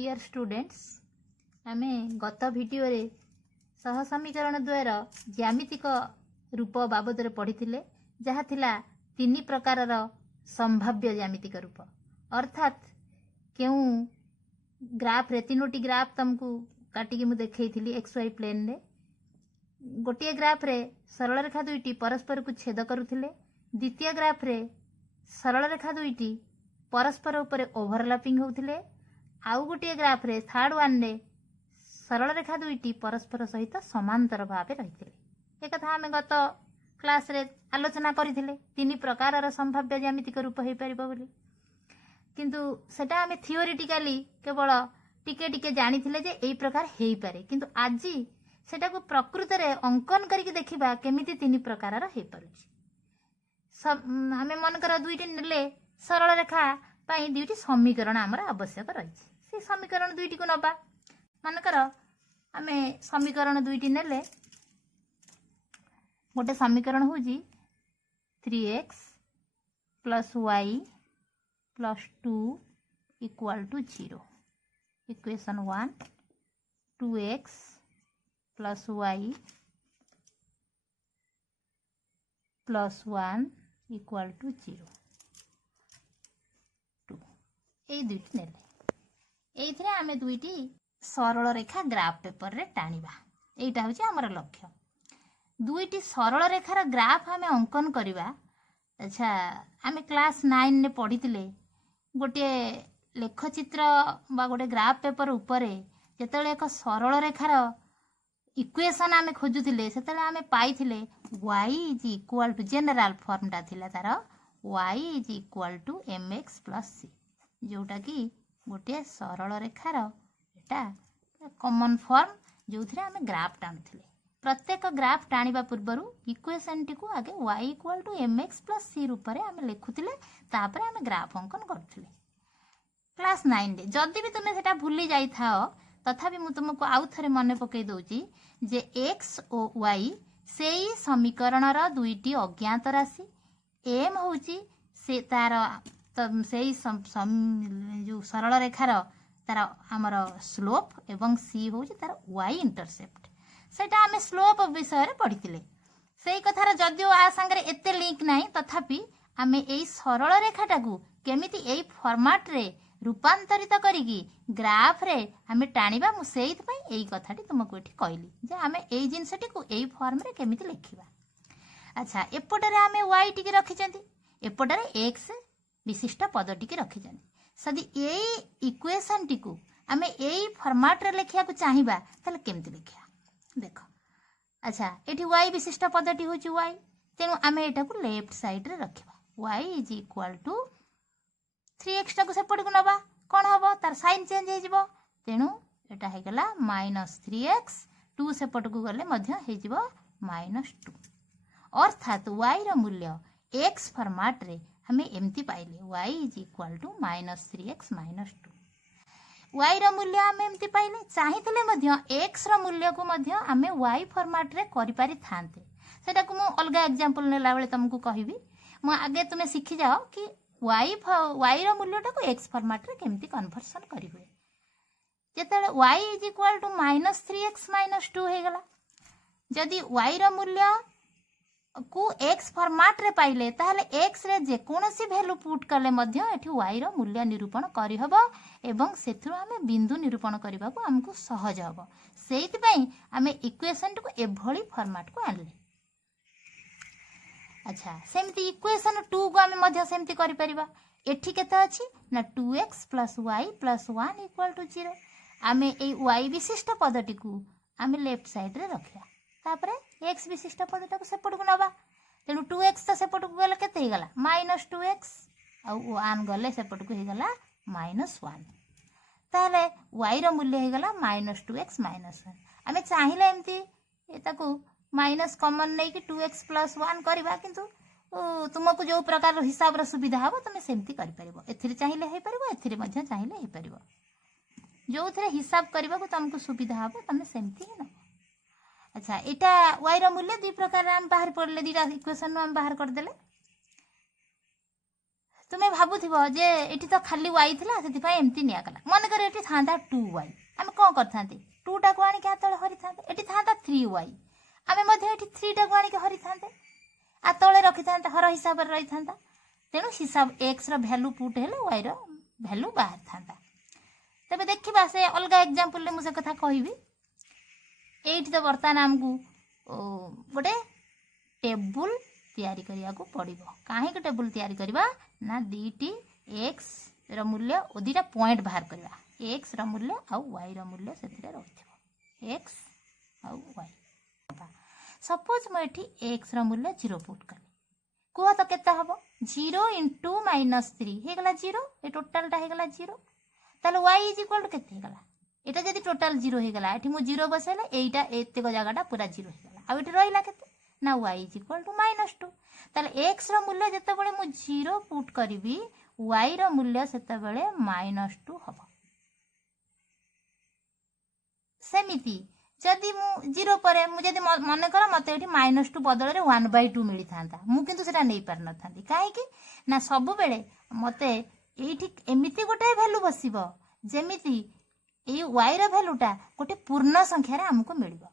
Dear students आमे गत video रे सह समीकरण द्वार ज्यामितिक रूप बाबद पढ़ी जहाँ थिला तीन प्रकार संभाव्य ज्यामितिक रूप अर्थात क्यों ग्राफ रे तीनोटी ग्राफ तुमको काटिकी मु देखई एक्स वाई प्लेन रे गोटे ग्राफ रे सरल रेखा दुईटी परस्पर को छेद करुथिले द्वितीय ग्राफ रे सरल रेखा दुईटी परस्पर उपरे ओवरलैपिंग होउथिले आउ गोटे ग्राफ रे थर्ड वन रे सरल रेखा दुईटी परस्पर सहित समांतर भाव रही एक कथा आम गत क्लास रे आलोचना करथिले तीन प्रकार संभाव्य ज्यामितिक रूप हो पारिबो बोली किंतु सेटा आम थियोरिटिकली केवल टिके टिके जानिथिले जे एई प्रकार हेई पारे किंतु आजी सेटा को प्रकृत रे अंकन करके देखिबा केमिति तीन प्रकार हेई पारुछि आमे मन कर दुईटी नेले सरल रेखा पाई दुईटी समीकरण आमर आवश्यक रही से समीकरण दुईटी को नबा मानकर आमे समीकरण दुईटी नेले गोटे समीकरण होजी 3x plus y plus 2 equal to 0 equation 1 2x plus y plus 1 equal to 0 2 ए दुईटी नेले एइथरे आमे दुईटी सरल रेखा ग्राफ पेपर रे टाणीबा एइटा होची हमर लक्ष्य दुईटी सरल रेखार ग्राफ आमे अंकन करिबा अच्छा आमे क्लास 9 ने पढ़ितिले गोटे लेखचित्र बा गोटे ग्राफ पेपर उपरे जेतेले एक सरल रेखार इक्वेशन आमे खोजुतिले सेतेले आमे पाइथिले y is equal to general फॉर्मटा थिला तार y is equal to mx plus c जोटा कि गोटे सरल रेखार एटा कॉमन फॉर्म जो थिरे आमे ग्राफ टाणुथिले प्रत्येक ग्राफ टाणीबा पूर्वरु इक्वेशन टी को आगे y equal to mx plus c रूप रे आमे लिखुथिले तापर आमे ग्राफ अंकन करथिले क्लास 9 रे जदी भी तुमे सेटा भूली जाई थाओ तथापि मु तुमको आउ थरे मने पकई दउची जे x ओ y सेई समीकरणर दुईटी अज्ञात राशि m होची से तार सेई जो सरल रेखार तार आमर स्लोप एवं c होची तार y इंटरसेप्ट सेटा आमे स्लोप विषय रे पढ़ितिले सेई कथार जदियो आ संगरे एते लिंक नाही तथापि आमे एई सरल रेखाटा को केमिति एई फॉर्मेट रे रूपांतरित करिकी ग्राफ रे आमे टाणीबा मु सेइत पई एई कथाटी तुमको एठी कहली जे आमे एई जिंसटी को एई फॉर्म रे केमिति लिखिबा अच्छा एपटरे आमे y टिके रखिचंती एपटरे x विशिष्ट पदटी के रखिचंती सदी एई इक्वेशन टी को आमे एई फॉर्मेट रे लिखिया को चाहिबा तले केमिति लिखिया देखो अच्छा एठी y विशिष्ट पदटी होची y तेनु आमे एटा को लेफ्ट साइड रे रखिबा y is equal to 3x टा को सेपट को नबा कोन हबो तार साइन चेंज हे जिवो तेनु एटा हे गला -3x 2 सेपट को गले मध्य हे जिवो -2 अर्थात y रो मूल्य x फॉर्मेट रे हमें एमती पाइले y is equal to -3x -2 y रो मूल्य आमे एमती पाइले चाहितले मध्य x रो मूल्य को मध्य आमे y फॉर्मेट रे करि पारि थांते सेटा को मु अलगा एग्जांपल नेला बेले तुमको कहबी मु आगे तुमे सिखि जाओ कि y रो मूल्यटा को x फॉर्मेट रे केमती कन्वर्सन करिवे जेतेले y is equal to -3x -2 हे गला जदी y रो मूल्य को x फॉर्मेट रे पाइले ताहले x रे जे कोनोसी वैल्यू पुट करले मध्य एठी y रो मूल्य निरूपण करि हबो एवं सेथुर हमें बिंदु निरूपण करबा को हमको सहज हबो सेति पई हमें इक्वेशन को एभली फॉर्मेट को आनले अच्छा सेमती इक्वेशन 2 को हमें मध्य सेमती करि परिबा एठी केते अछि ना 2x + y + 1 = 0 हमें ए y विशिष्ट पदटी को हमें लेफ्ट साइड रे रखिया तापरे x विशिष्ट पदटा को सेपट को नबा तेनु 2x तो सेपट को गले केते हे गला -2x आ 1 गले सेपट को हे गला -1 ताले y रो मूल्य हे गला -2x -1 हमें चाहिले एमती एता को माइनस कॉमन नहीं कि 2x + 1 करबा किंतु तुमको जो प्रकार हिसाब रो सुविधा हबो तमे सेमती करि परिबो एथिरे चाहिले हे परिबो एथिरे मध्य चाहिले हे परिबो जो थरे हिसाब करबा को तुमको सुविधा हबो तमे सेमती हे न अच्छा एटा y रो मूल्य दुई प्रकार हम बाहर पड़ले दीटा इक्वेशन हम बाहर कर देले तुम्हें भाबुथिबो जे एठी तो खाली y थिला सेति पय एम्ति निया कला मन करे एठी थांदा 2y आमे कोन करथांते 2 टा को आनी के तळे हरि थांते एठी थांदा 3y आमे मध्ये एठी 3 टा को आनी के हरि थांते आ तळे रखि थांते हर हिसाब रे रहि थांदा तेनु हिसाब x रो वैल्यू पुट हेले y रो वैल्यू बाहर थांदा तबे देखिबा से अलगा एग्जांपल ले मु से कथा कहिबी एठी तो वर्तमान हमकु गोटे टेबुल तैयारी करिया को पड़िबो काहे के टेबुल तैयारी करबा ना दीटी x रो मूल्य ओ दीटा पॉइंट बाहर करबा x रो मूल्य आ y रो मूल्य सेथिरे रहथिबो x आ y सपोज म एठी x रो मूल्य 0 पुट करी कुआ तो केता हबो 0 * -3 हे गला 0 ए टोटल टा हे गला 0 ताले y = केते हे गला एटा जदी टोटल 0 हे गला एठी मु 0 बसेले एटा एते को जगह टा पूरा 0 हे गला आ एठी रहिला केते ना y = -2 ताले x रो मूल्य जते बळे मु 0 पुट करबी y रो मूल्य सेते बळे -2 हबो सेमिति जदी मु 0 परे मु जदी मन कर मते एठी -2 बदल रे 1/2 मिली थांता मु किंतु सेटा नै पार न थांती काहे कि ना सब बेले मते एठी एमिति गोटे वैल्यू बसिबो जेमिति ए y रो वैल्यूटा गोटे पूर्ण संख्या रे हमको मिलिबो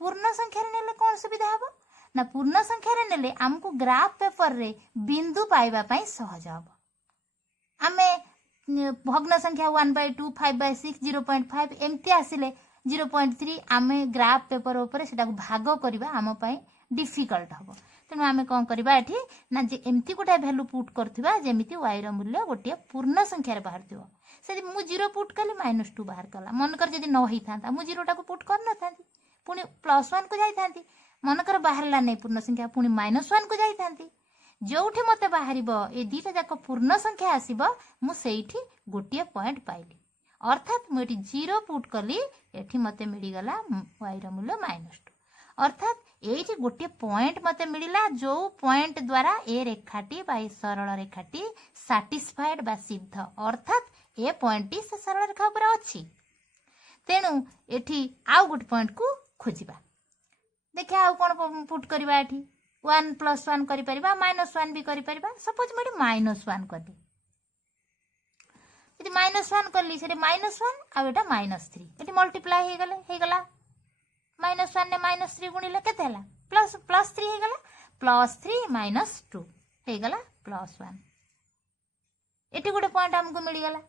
पूर्ण संख्या रे नेले कोन सुविधा हबो ना पूर्ण संख्या रे नेले हमको ग्राफ पेपर रे बिंदु पाइबा पई सहज हबो आमे भग्न संख्या 1/2 5/6 0.5 एम्ति आसिले 0.3 आमे ग्राफ पेपर ऊपर सेटा को भाग करबा हम पई डिफिकल्ट हबो तेनु आमे कोन करबा एठी ना जे एम्ति गोटे वैल्यू पुट करथिबा जेमिति y रो मूल्य गोटे पूर्ण संख्या रे बाहर थिबो से मु 0 पुट कली -2 बाहर कला मन कर जदी न होई थांता मु 0 टा को पुट कर न थांती पुनी +1 को जाई थांती मन कर बाहरला नै पूर्ण संख्या पुनी -1 को जाई थांती जोठी मते बाहरिबो ए दीटा जाक पूर्ण संख्या आसीबो मु सेठी गोटिए पॉइंट पाइली अर्थात मु एठी 0 पुट कली एठी मते मिली गला y रो मूल्य -2 अर्थात एठी गोटिए पॉइंट मते मिलिला जो पॉइंट द्वारा ए रेखाटी बा ए सरल रेखाटी सैटिस्फाइड बा सिद्ध अर्थात ए पॉइंट टी से सरल रेखा ऊपर अछि तेनु एठी आउ गोटे पॉइंट को खोजिबा देखा आउ कोन पुट करबा एठी 1 + 1 करि परिबा -1 भी करि परिबा सपोज मडी -1 करली यदि -1 करली से -1 आ एटा -3 एठी मल्टीप्लाई हे गला -1 ने -3 गुणिले केते हला +3 हे गला +3 - 2 हे गला +1 एठी गोटे पॉइंट हमको मिली गला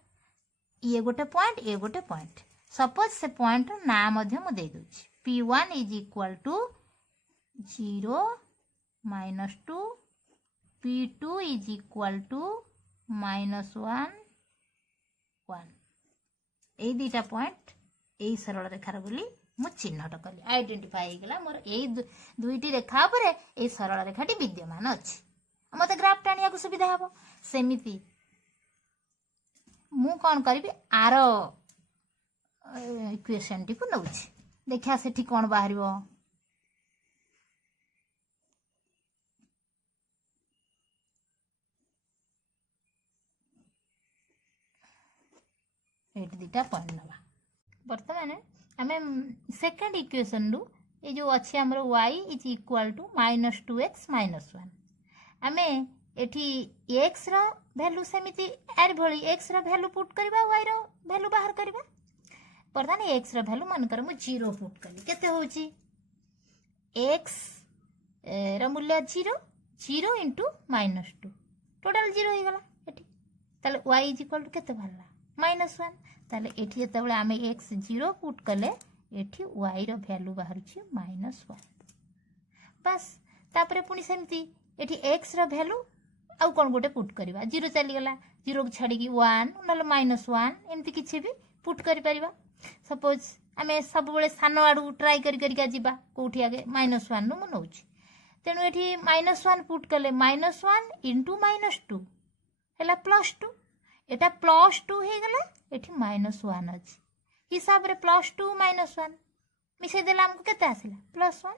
ये गोटे पॉइंट सपोज से पॉइंट ना मध्य मु दे दोछि p1 = 0 -2 p2 = -1 1 A दीटा point A सरल रेखार बोली मु चिन्हट कली आइडेंटिफाई हे गला मोर ए दुईटी रेखा परे ए सरल रेखाटी विद्यमान अछि मते ग्राफ टानिया को सुविधा हबो सेमिति मु कोन करबी आरो इक्वेशन टी को नउछि देखा सेठी कोन बाहरिबो एट दीटा पॉइंट नबा वर्तमान आमे सेकंड इक्वेशन रु ए जो अछि हमर y = -2x - 1 आमे एठी x रो वैल्यू सेमिति आर भली x रो वैल्यू पुट करबा y रो वैल्यू बाहर करबा प्रधान x रो वैल्यू मन कर मु 0 पुट कली केते होची x रो मूल्य 0 0 * -2 टोटल 0 हे गला एठी ताले y = केते भरला -1 ताले एठी जते बेले आमे x 0 पुट कले एठी y रो वैल्यू बाहर छी -1 बस तापरे पुनी सेमती एठी x रो वैल्यू आउ कोन गोटे पुट करबा 0 चली गला 0 छाडी की 1 नले -1 एमती किछि भी पुट करि परिबा सपोज आमे सब बेले सानो आडू ट्राई करिका जिबा कोठी आगे -1 नु मनौछि तेनु एठी -1 पुट कले -1 * -2 हैला +2 एटा +2 हे गला एठी -1 अछि हिसाब रे +2 - 1 मिसे देला हमको केते आसिला +1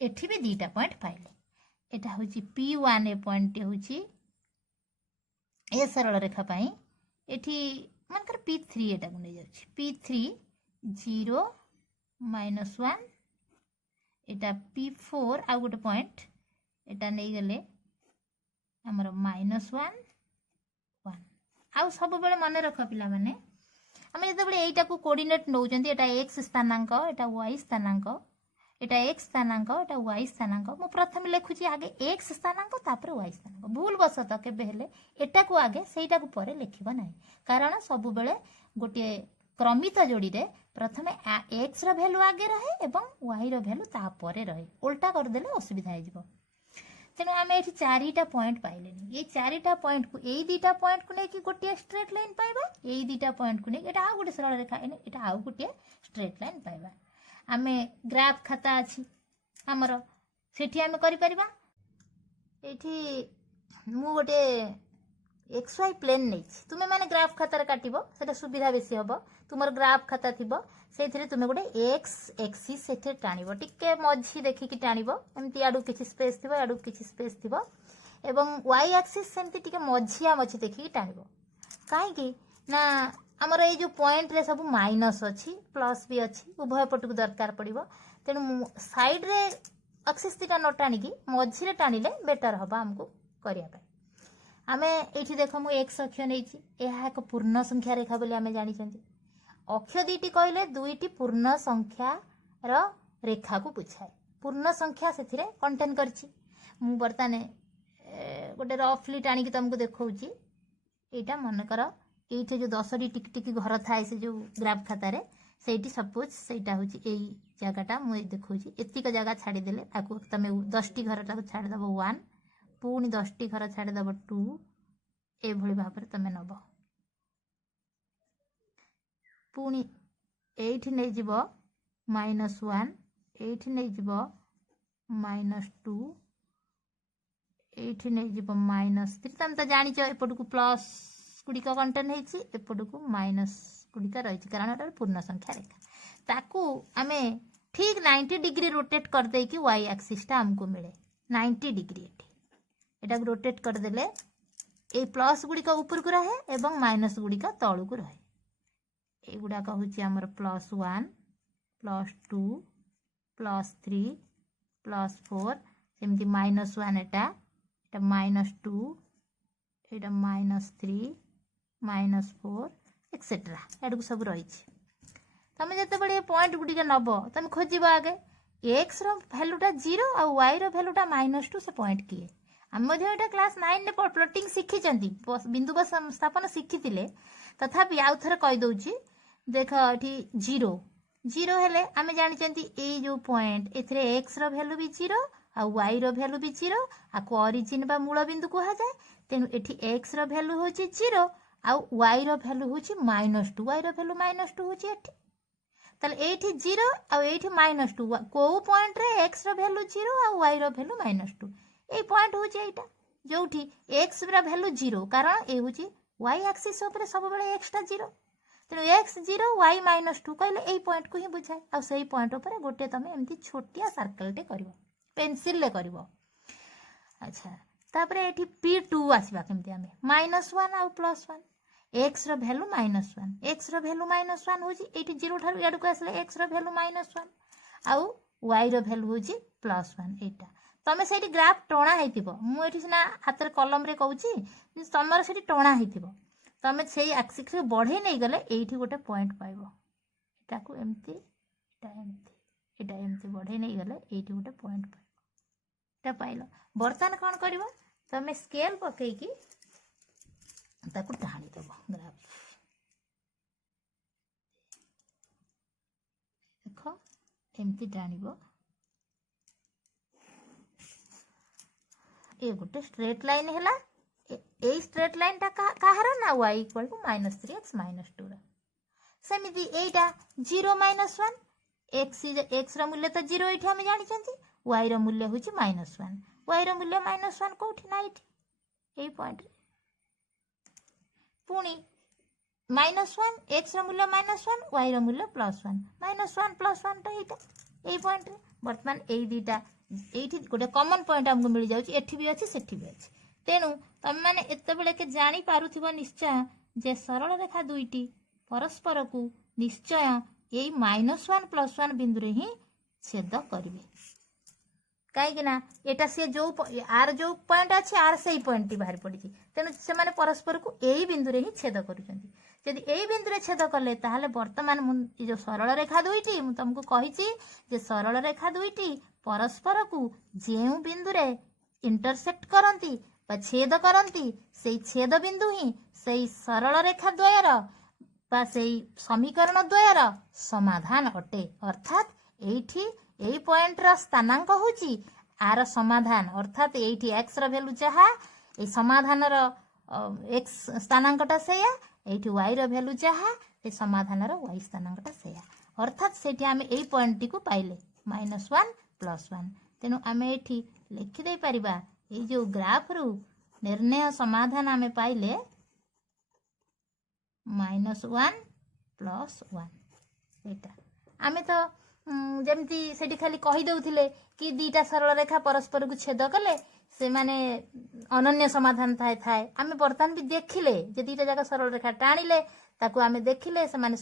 एठी भी दीटा पॉइंट पाइले एटा होची p1 ए पॉइंट होची ए सरल रेखा पई एठी मानकर p3 एटा को नै जाउची p3 0 - 1 एटा p4 आ गोटे पॉइंट एटा नै गेले आमर -1 1 आउ सब बेले मन रख पिला माने आम जो यहीटा को कोऑर्डिनेट नौचंती एटा x स्थानांक एटा y स्थानांक एटा x स्थानांक एटा y स्थानांक मु प्रथम लिखुची आगे x स्थानांक तापर y स्थानांक भूल बसत केबे हेले एटा को आगे सेटा को परे लिखिबा नाही कारण सब बेले गोटे क्रमित जोड़ी रे प्रथमे x रो वैल्यू आगे रहे एवं y रो वैल्यू ता परे रहे उल्टा कर देले असुविधा हो जिवो तेणु आम ये चारिटा पॉइंट पाइले ये चारिटा पॉइंट को यही दुटा पॉइंट को लेकिन गोटे स्ट्रेट लाइन पाइबा यही दुटा पॉइंट को लेकिन आउ गोटे सरल रेखा एटा आउ गोटे स्ट्रेट लाइन पाइबा आमे ग्राफ खाता अछि हमर सेठी आमे करि परिबा एठी मु गोटे XY प्लेन नहीं तुमे माने ग्राफ खाता रे काटिबो सेटा सुविधा बेसी हबो तुमर ग्राफ खाता थिबो सेथिरे तुमे गोटे x एक्सिस सेथे टाणिबो टिके मझी देखि कि टाणिबो एमति आडू किछि स्पेस थिबो आडू किछि स्पेस थिबो एवं y एक्सिस सेमति टिके मझिया मझी देखि कि टाणिबो काहे कि ना हमर ए जो पॉइंट रे सब माइनस अछि प्लस भी अछि उभय पट को दरकार पड़िबो तेनु साइड रे एक्सिस टिका न टाणी कि मझी रे टाणिले बेटर हबा हमको करिया पे आमे एठी देखो मु x अक्ष नेछि एहा एक पूर्ण संख्या रेखा बोली आमे जानि छथि अक्ष दुईटी कहले दुईटी पूर्ण संख्या रो रेखा को बुझाए पूर्ण संख्या सेथिरे कंटेन करछि मु बर्ताने गोटे रफली टाणी कि तुमको देखौछि एटा मन कर एठी जो 10टी टिक टिक घर थाए से जो ग्राफ खाता रे सेठी सपोज सेटा होछि एई जगहटा मु देखौछि एतिक जगह छाडी देले आकु तमे 10टी घरटा को छाडी दबो 1 पुणी 10टी घर छाड़ी दब 2 ए भली भाव तमे नब पुणी एठी नै जिवो -1 एठी नै जिवो -2 एठी नै जिवो -3 तम त जानि छ एपट को प्लस गुडी का कंटेंट हेछि एपट को माइनस गुडी का रहिछि कारण एटा पूर्ण संख्या रेखा ताकू आमे ठीक 90 डिग्री रोटेट कर दे कि y एक्सिस ता हमको मिले 90 डिग्री एठी एटा को रोटेट कर देले ए प्लस गुडी का ऊपर को रहे एवं माइनस गुडी का तळु को रहे ए गुडा का होची हमर +1 +2 +3 +4 सेमती -1 एटा -2 एटा -3 -4 एक्सेट्रा एडू सब रही तमे जते बड़े पॉइंट गुडी के नबो तमे खोजिबो आगे x रो वैल्यूटा 0 आ y रो वैल्यूटा -2 से पॉइंट किए हम एटा क्लास 9 ने प्लॉटिंग शिखी चंती बिंदु स्थापन शिखी थिले तथापि आउ थरे कहि दउची देख एठी 0 0 हेले आमे जानि चंती ए जो पॉइंट एथरे x रो वैल्यू भी 0 आ y रो वैल्यू भी 0 आ को ओरिजिन बा मूल बिंदु को हा जाय तेनु एठी x रो वैल्यू होची 0 आ y रो वैल्यू होची -2 y रो वैल्यू -2 होची एठी तले एठी 0 आ एठी -2 को पॉइंट रे x रो वैल्यू 0 आ y रो वैल्यू -2 ए पॉइंट होची एटा जोठी x रा वैल्यू 0 कारण ए होची y एक्सिस ऊपर सब बेले x टा 0 तेनु x 0 y -2 कहले ए पॉइंट को ही बुझाय आ सेही पॉइंट ऊपर गोटे तमे एमती छोटिया सर्कल टे करबो पेंसिल ले करबो अच्छा तापरे एठी p2 आसीबा केमती हमें -1 आ +1 x रो वैल्यू -1 x रो वैल्यू -1 होची एठी 0 थारु याड को आसले x रो वैल्यू -1 आ y रो वैल्यू होची +1 एटा तमे सेठी ग्राफ टोणा हेतिबो मु एठी सिना हातर कलम रे कहूची तमर सेठी टोणा हेतिबो तमे सेही एक्सिस के बढ़े नै गले एठी गोटे पॉइंट पाइबो एटा को एमती एटा एमती बढ़े नै गले एठी गोटे पॉइंट पाइबो एटा पाइलो बर्तन कोन करबो तमे स्केल पकई की ताकू टाणी देबो ग्राफ देखो एमती टाणीबो ये गोटे स्ट्रेट लाइन है ए स्ट्रेट लाइन टा कहार ना y equal to -3x -2 सेमिति Etah 0 -1 x रो मूल्य तो 0 एठी हम जानि छथि y रो मूल्य होची -1 y रो मूल्य -1 कोठी ना एठी ए पॉइंट पुनी -1 x रो मूल्य -1 y रो मूल्य +1 -1 +1 तो एटा ए पॉइंट रे वर्तमान ए दीटा एठी गोटे कॉमन पॉइंट हमको मिल जाउची एठी भी अछि सेठी भी अछि तेनु तमे माने एते बेले के जानि पारुथिबो निश्चय जे सरल रेखा दुईटी परस्पर को निश्चय एई -1 +1 बिंदु रे ही छेद करिवे कहीं एटा सी जो आर जो पॉइंट अच्छे आर से पॉइंट टी बाहर पड़ी तेणु से परस्पर को यही बिंदु रे ही छेद करुँच जदि यही बिंदु रे छेद कले ताहले वर्तमान जो सरल रेखा दुईटी मु तुमको कही सरल रेखा दुईटी परस्पर को जो बिंदु रे इंटरसेक्ट करती छेद करती से छेद बिंदु ही से सरल रेखा द्वयर से समीकरण द्वयर समाधान अटे अर्थात यही पॉइंट र स्थानांक होची आर समाधान अर्थात यही एक्स र वैल्यू जहा ए समाधान र एक्स स्थानांकटा सेया एठी वाई र वैल्यू जहा ए समाधान र वाई स्थानांकटा सेया अर्थात सेठी आमे एई पॉइंट टी को पाइले -1 +1 तेनु आमे एठी लिखि दे परिबा ए जो ग्राफ रु निर्णय समाधान आमे पाइले -1 +1 एटा आमे तो जमती सेठी खाली कही दउथिले कि दीटा सरल रेखा परस्पर को छेद कले से माने अनन्य समाधान थाए थाए आमे बर्तमान भी देखिले जे दीटा जगह सरल रेखा टाणिले ताकू आमे देखिले से माने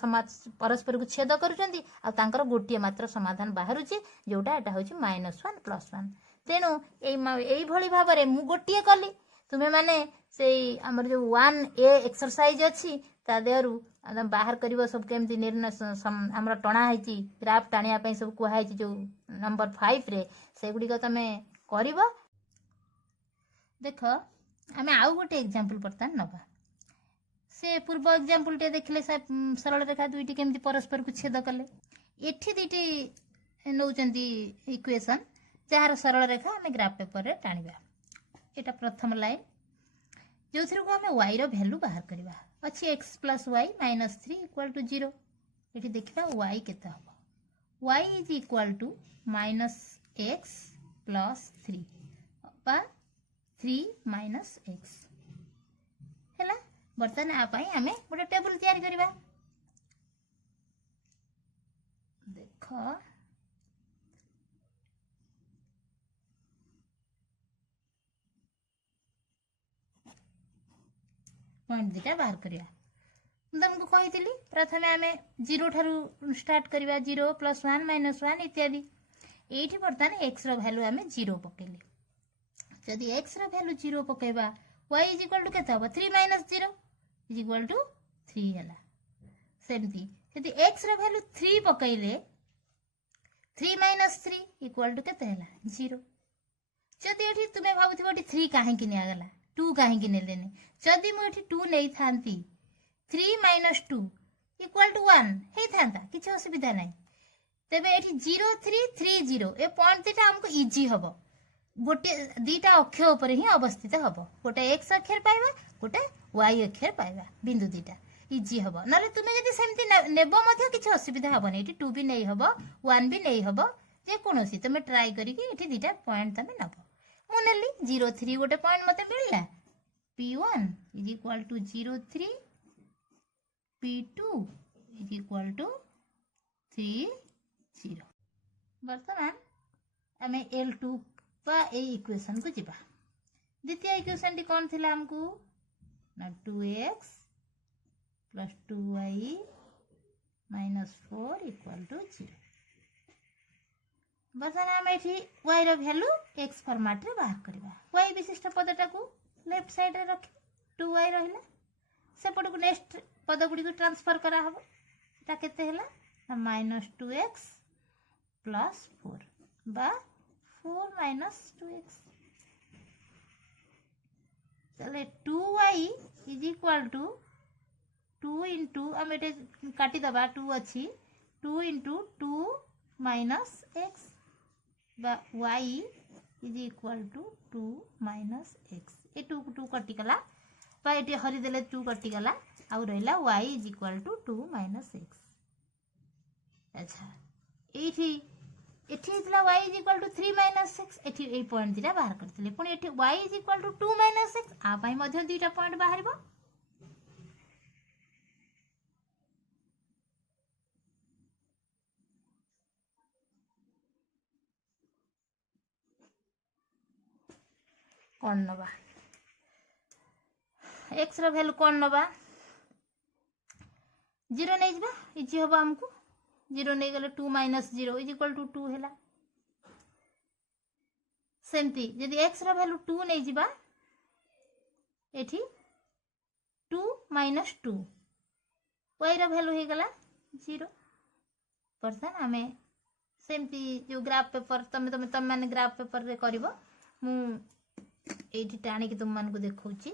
परस्पर को छेद करूचंती आ तांकर गोटिए मात्र समाधान बाहरुची जोटा एटा होची -1 +1 तेनु एई भली भाबरे मु गोटिए कली तुमे माने से हमर जो 1A एक्सरसाइज अछि ता देहरु बाहर करिवो सब केमती निर्णय हमरा टणा हैची ग्राफ टाणिया पई सब कुहा हैची जो नंबर 5 रे से गुडी को तमे करिवो देखो आमे आउ गोटे एग्जांपल परतान नबा से पूर्व एग्जांपल टे देखले सरल रेखा दुईटी केमती परस्पर को छेद कले एठी दीटी नौचंती इक्वेशन जहार सरल रेखा आमे ग्राफ पेपर रे टाणिबा एटा प्रथम लाइन जो थ्रू को हमें y रो वैल्यू बाहर करबा अछि x + y - 3 = 0 एठी देखिबा y केते हबो y = -x + 3 बा 3 - x हैला बर्तन आ पई हमें गोटे टेबल तैयार करबा देखो पॉइंट दीटा बाहर करिया तुमको कही प्रथमे आमे 0 ठारू स्टार्ट करिया 0 +1 -1 इत्यादि एठी बर्तन x रो वैल्यू आमे 0 पकेली जदि x रो वैल्यू 0 पकेबा y = केते हबो 3 - 0 = 3 हला सेमती जदि x रो वैल्यू 3 पकेले 3 - 3 = केते हला 0 जदि एठी तुमे भाबुथिबो एठी 3 काहे कि निया गला 2 काहे कि नेलेनी जदि मु एठी 2 नै थांती 3 - 2 = 1 हे थांता किछ असुविधा नै तबे एठी 0 3 3 0 ए पॉइंट दिटा हमको इजी हबो गोटे दीटा अक्षर ऊपर ही अवस्थित हबो गोटे x अक्षर पाइबा गोटे y अक्षर पाइबा बिंदु दीटा इजी हबो नले तुमे जदि सेमती नेबो मध्ये किछ असुविधा हबो नै एठी 2 भी नै हबो 1 भी नै हबो जे कोनोसी तुमे ट्राई करी कि एठी दीटा पॉइंट तमे नबो मु नेली 0 3 गोटे पॉइंट मते मिलला P1 = 0 3 P2 = 3 0 वर्तमान आमे L2 बा ए इक्वेशन को जिबा द्वितीय इक्वेशन टी कोन थिला हमकु ना 2x + 2y - 4 = 0 वर्तमान आमे एठी y रो वैल्यू x फॉर्मेट रे बाहर करबा y विशिष्ट पदटा को लेफ्ट साइड रे रखी 2y रहिला सेपट को नेक्स्ट पद गुडी को ट्रांसफर करा हबो एटा केते हैला -2x + 4 बा 4 - 2x चले 2y = 2 * हम एटे काटी दबा 2 अछि 2 * 2 - x बा y = 2 - x ए 2 2 कटि गला बा एटी हरि देले 2 कटि गला आ रहला y = 2 - x अच्छा एठी इतला y = 3 - 6 एठी ए पॉइंट दिरा बाहर करथिले पुनी एठी y = 2 - 6 आ पई मध्ये दुईटा पॉइंट बाहरबो कोन नबा x रो वैल्यू कोन नबा 0 नै जबा इजी होबा हमकु 0 नै गले 2 - 0 = 2 हैला सेमती जदि x रो वैल्यू 2 नै जिबा एठी 2 माइनस 2 y रो वैल्यू हे गला 0 परसेंट आमे सेमती जो ग्राफ पेपर तम माने ग्राफ पेपर रे करिवो मु एठी टाणी कि तुम मान को देखौची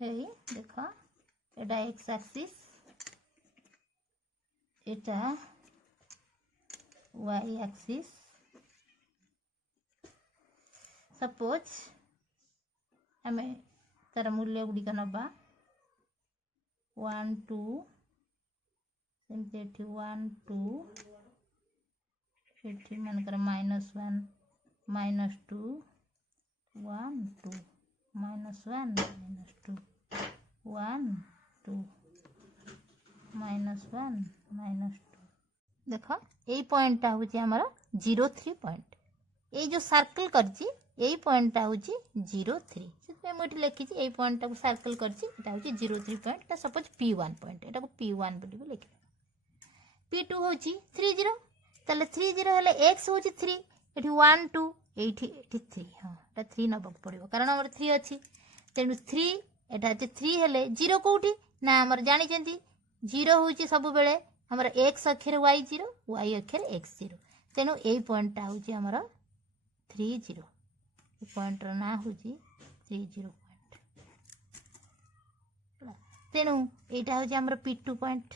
देख एटा x axis iota y axis suppose आमे तार मूल्य गुड़िक नबा 1 2 सेमती 1 2 एठी मानकर -1 -2 1 2 -1 -2 1 2 -1 -2 देख यही पॉइंट हूँ आमर 0 3 पॉइंट ये जो सर्कल करची यही पॉइंट हूँ 0 3 से मुझे लिखी यही पॉइंट को सर्कल करची एटा हूँ 0 3 पॉइंट सपोज P1 पॉइंट एटा को P1 बोली भी लिख P2 हूँ 3 0 ताले 3 0 हेले x हूँ 3 एठी 1 2 एठी 3 हाँ एटा 3 नबक पड़ो कारण हमर 3 अच्छी तेणु 3 एटा 3 हेले 0 कोठी ना हमर जानी चंती 0 हूँ सब बेले हमर x अक्षर y 0 y अक्षर x 0 तेणु यही पॉइंट हूँ हमर 3 0 पॉइंट ना हूँ 3 0 पॉइंट तेणु यहाँ हूँ हमर P2 पॉइंट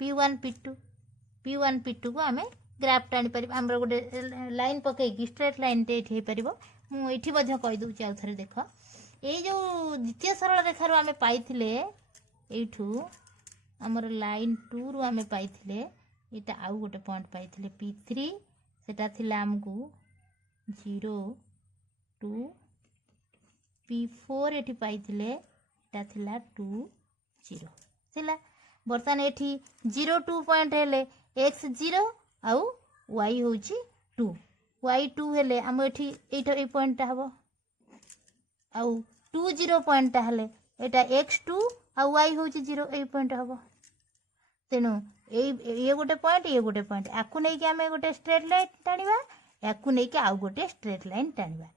P1 P2 को आम ग्राफ टाणी पार आम गोटे लाइन पकईकि स्ट्रेट लाइन टे हो पार मुझे कहीदे आउ थे देख ये जो द्वितीय सरल रेखार आम पाई यू आमर लाइन 2 रु आम पाई यहाँ आउ गोटे पॉइंट पाई P3 सेटा थिला आमको 0 2 P4 एठी पाई एटा थिला 2 0 थिला बर्तमान एठी 0 2 पॉइंट हेले x 0 आउ y होची 2 y 2 हेले आम एठी एटा ए पॉइंट हबो आउ 2 0 पॉइंट हेले एटा x 2 आउ y होची 0 ए पॉइंट हबो तेनु ये गोटे पॉइंट आकु नहीं कि आमे गोटे स्ट्रेट लाइन टाणीबा याकु नहीं कि आउ गोटे स्ट्रेट लाइन टाणीबा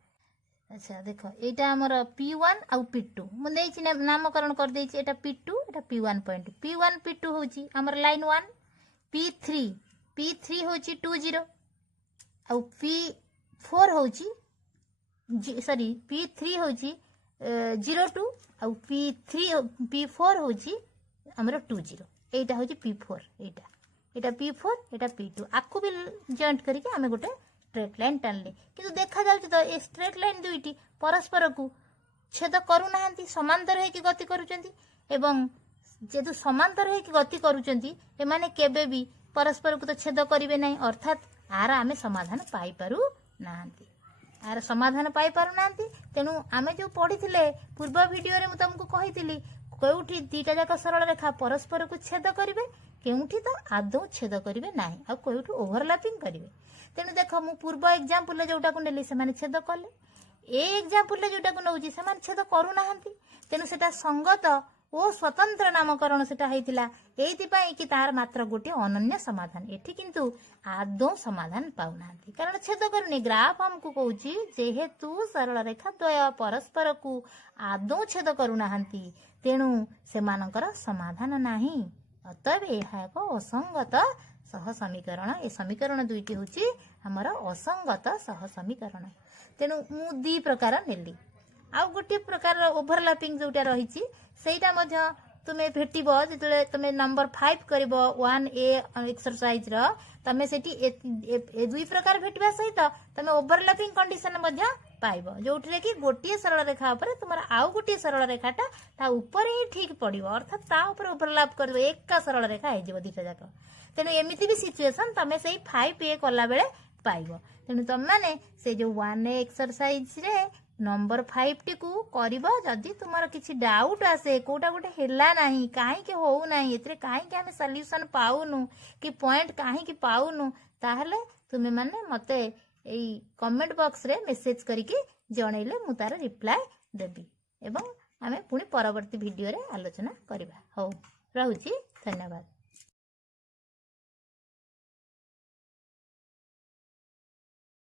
अच्छा देख एटा हमर P1 आउ P2 मु देछि नामकरण कर देछि एटा P2 एटा P1 पॉइंट P1 P2 होछि हमर लाइन 1 P3 होछि 2 0 आउ P4 होछि सॉरी P3 होछि 0 2 आउ P4 होछि हमर 2 0 एटा होछि P4 एटा P4 एटा P2 आकु भी जॉइंट करके आमे गोटे स्ट्रेट लाइन टाणले किंतु देखा जाउछि तो ए स्ट्रेट लाइन दुईटी परस्पर को छेद करू नाहंती समांतर है कि गति करूचंती एवं जेतु समांतर है कि गति करूचंती ए माने केबे भी परस्पर को तो छेद करिवे नाही अर्थात आर आमे समाधान पाई पारू नाहंती आर समाधान पाई पारू नाहंती तेनु आमे जो पढिथिले पूर्व वीडियो रे मु तुमको कहिथिली कोउठी दीटा जाक सरल रेखा परस्पर को छेद करिवे केउठी तो आदौ छेद करिवे नाही आ कोउठी ओवरलैपिंग करिवे तेनु देख मु पूर्व एग्जांपल जोटा को नेली से माने छेद कले ए एग्जांपल जोटा को नउची से माने छेद करू नाहंती तेनु सेटा संगत ओ स्वतंत्र नामकरण सेटा हेतिला एथि पई कि तार मात्र गोटे अनन्य समाधान एठी किंतु आदौ समाधान पाउ नाहंती कारण छेद करूनी ग्राफ हमको कहूची जेहेतु सरल रेखा द्वय परस्पर को आदौ छेद करू नाहंती तेणु सेमानकर समाधान नाही अतएव यह एक असंगत सह समीकरण ए समीकरण दुईटी होची हमर असंगत सह समीकरण तेणु मु दी प्रकार नेली आउ गोटे प्रकार ओवरलैपिंग जोटा रही सेटा मध्य तुमे भेटिबो जेतले तुमे नंबर 5 करिवो 1A एक्सरसाइज रो तमे सेठी ए दुई प्रकार भेटिबा सहित तमे ओवरलैपिंग कंडीशन मध्य पाइबो जोठरे कि गोटिए सरल रेखा ऊपर तुमरा आउ गोटिए सरल रेखाटा ता ऊपर ही ठीक पड़िबो अर्थात ता ऊपर ओवरलैप करबो एक का सरल रेखा हे जेबो दिटा जाक तेनु एमिति भी सिचुएशन तमे सेही 5A कला बेले पाइबो तेनु तम माने से जो 1A एक्सरसाइज रे नंबर 5 टी को करिबो जदी तुमरा किछि डाउट आसे कोटा गोटे हेला नाही काहे के हो नाही एतरे काहे के हमें सॉल्यूशन पाउनु कि पॉइंट काहे के पाउनु ताहले तुमे माने मते एई कमेंट बॉक्स रे मेसेज करिके जणैले मु तार रिप्लाई देबी एवं आमे पुणी परवर्ती वीडियो रे आलोचना करिबा। हो रहुची, धन्यवाद।